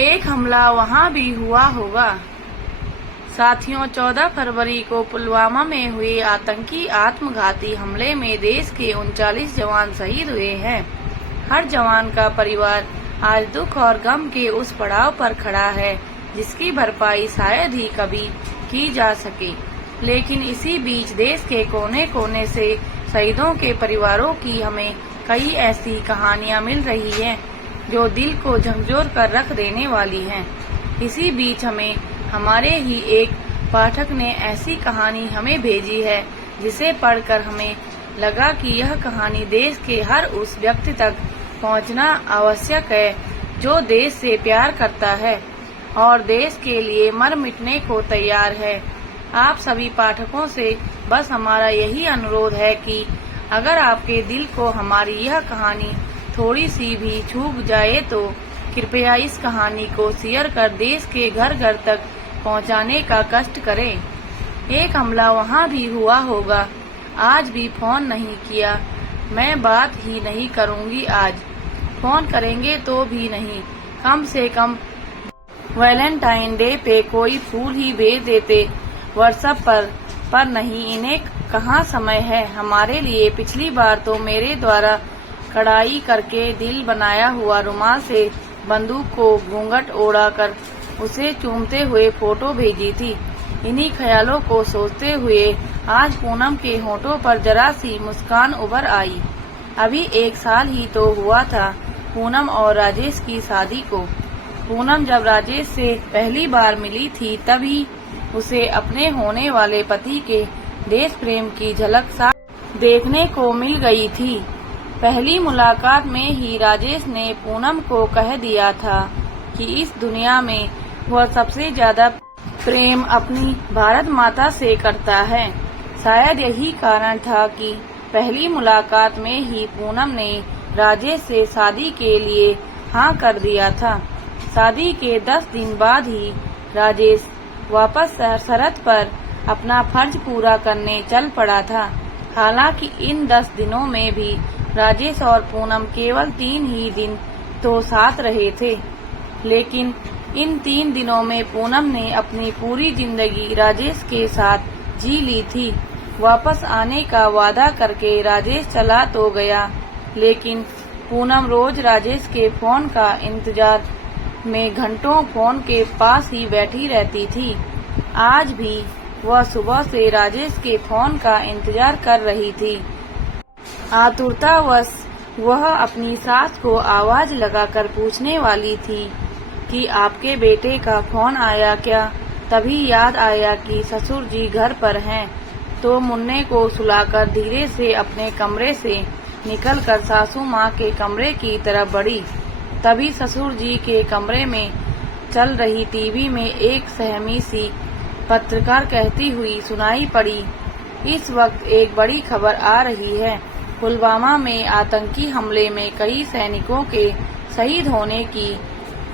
एक हमला वहाँ भी हुआ होगा। साथियों, 14 फरवरी को पुलवामा में हुए आतंकी आत्मघाती हमले में देश के 39 जवान शहीद हुए हैं। हर जवान का परिवार आज दुख और गम के उस पड़ाव पर खड़ा है जिसकी भरपाई शायद ही कभी की जा सके। लेकिन इसी बीच देश के कोने कोने से शहीदों के परिवारों की हमें कई ऐसी कहानियां मिल रही हैं जो दिल को झकझोर कर रख देने वाली हैं। इसी बीच हमें हमारे ही एक पाठक ने ऐसी कहानी हमें भेजी है जिसे पढ़कर हमें लगा कि यह कहानी देश के हर उस व्यक्ति तक पहुंचना आवश्यक है जो देश से प्यार करता है और देश के लिए मर मिटने को तैयार है। आप सभी पाठकों से बस हमारा यही अनुरोध है कि अगर आपके दिल को हमारी यह कहानी थोड़ी सी भी छू जाए तो कृपया इस कहानी को शेयर कर देश के घर घर तक पहुंचाने का कष्ट करें। एक हमला वहाँ भी हुआ होगा। आज भी फोन नहीं किया, मैं बात ही नहीं करूँगी आज। फोन करेंगे तो भी नहीं, कम से कम वैलेंटाइन डे पे कोई फूल ही भेज देते व्हाट्सएप पर नहीं। इन्हें कहाँ समय है हमारे लिए। पिछली बार तो मेरे द्वारा कढ़ाई करके दिल बनाया हुआ रुमाल से बंदूक को घूंघट ओढ़ा कर उसे चूमते हुए फोटो भेजी थी। इन्हीं ख्यालों को सोचते हुए आज पूनम के होठों पर जरा सी मुस्कान उभर आई। अभी 1 साल ही तो हुआ था पूनम और राजेश की शादी को। पूनम जब राजेश से पहली बार मिली थी तभी उसे अपने होने वाले पति के देश प्रेम की झलक साफ देखने को मिल गई थी। पहली मुलाकात में ही राजेश ने पूनम को कह दिया था कि इस दुनिया में वह सबसे ज्यादा प्रेम अपनी भारत माता से करता है। शायद यही कारण था कि पहली मुलाकात में ही पूनम ने राजेश से शादी के लिए हाँ कर दिया था। शादी के 10 दिन बाद ही राजेश वापस सरहद पर अपना फर्ज पूरा करने चल पड़ा था। हालांकि इन 10 दिनों में भी राजेश और पूनम केवल 3 ही दिन तो साथ रहे थे, लेकिन इन 3 दिनों में पूनम ने अपनी पूरी जिंदगी राजेश के साथ जी ली थी। वापस आने का वादा करके राजेश चला तो गया, लेकिन पूनम रोज राजेश के फोन का इंतजार में घंटों फोन के पास ही बैठी रहती थी। आज भी वह सुबह से राजेश के फोन का इंतजार कर रही थी। आतुरतावश वह अपनी सास को आवाज लगाकर पूछने वाली थी कि आपके बेटे का फोन आया क्या। तभी याद आया कि ससुर जी घर पर हैं, तो मुन्ने को सुलाकर धीरे से अपने कमरे से निकलकर सासू माँ के कमरे की तरफ बढ़ी। तभी ससुर जी के कमरे में चल रही टीवी में एक सहमी सी पत्रकार कहती हुई सुनाई पड़ी, इस वक्त एक बड़ी खबर आ रही है। पुलवामा में आतंकी हमले में कई सैनिकों के शहीद होने की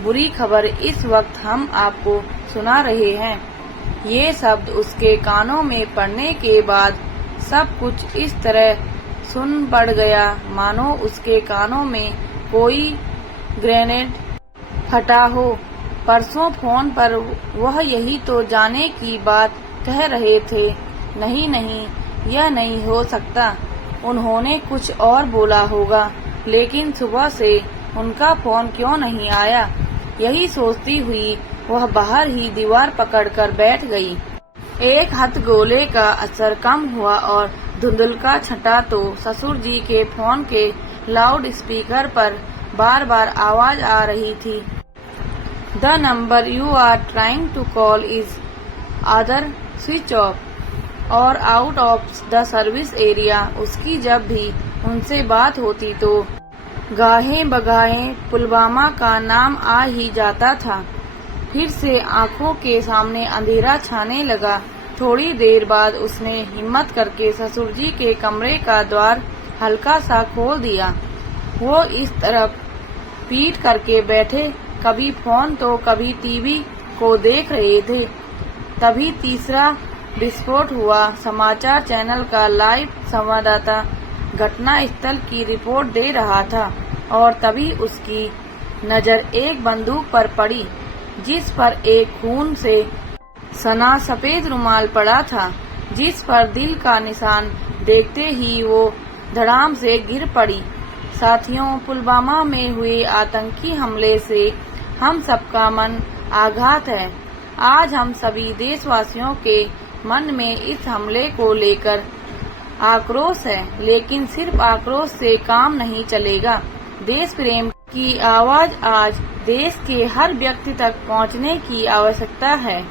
बुरी खबर इस वक्त हम आपको सुना रहे हैं। ये शब्द उसके कानों में पड़ने के बाद सब कुछ इस तरह सुन पड़ गया मानो उसके कानों में कोई ग्रेनेड फटा हो। परसों फोन पर वह यही तो जाने की बात कह रहे थे। नहीं नहीं, यह नहीं हो सकता, उन्होंने कुछ और बोला होगा, लेकिन सुबह से उनका फोन क्यों नहीं आया। यही सोचती हुई वह बाहर ही दीवार पकड़कर बैठ गई। एक हथगोले का असर कम हुआ और धुंधलका छटा तो ससुर जी के फोन के लाउड स्पीकर पर बार बार आवाज आ रही थी, the number you are trying to call is other switch off और out of the service area. उसकी जब भी उनसे बात होती तो गाहें बगाहें पुलवामा का नाम आ ही जाता था। फिर से आंखों के सामने अंधेरा छाने लगा। थोड़ी देर बाद उसने हिम्मत करके ससुर जी के कमरे का द्वार हल्का सा खोल दिया। वो इस तरफ पीठ करके बैठे, कभी फोन तो कभी टीवी को देख रहे थे। तभी तीसरा विस्फोट हुआ। समाचार चैनल का लाइव संवाददाता घटना स्थल की रिपोर्ट दे रहा था और तभी उसकी नजर एक बंदूक पर पड़ी जिस पर एक खून से सना सफेद रुमाल पड़ा था, जिस पर दिल का निशान देखते ही वो धड़ाम से गिर पड़ी। साथियों, पुलवामा में हुए आतंकी हमले से हम सबका मन आघात है। आज हम सभी देशवासियों के मन में इस हमले को लेकर आक्रोश है, लेकिन सिर्फ आक्रोश से काम नहीं चलेगा। देश प्रेम की आवाज आज देश के हर व्यक्ति तक पहुंचने की आवश्यकता है।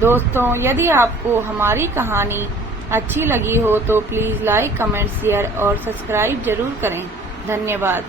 दोस्तों, यदि आपको हमारी कहानी अच्छी लगी हो तो प्लीज लाइक, कमेंट, शेयर और सब्सक्राइब जरूर करें। धन्यवाद।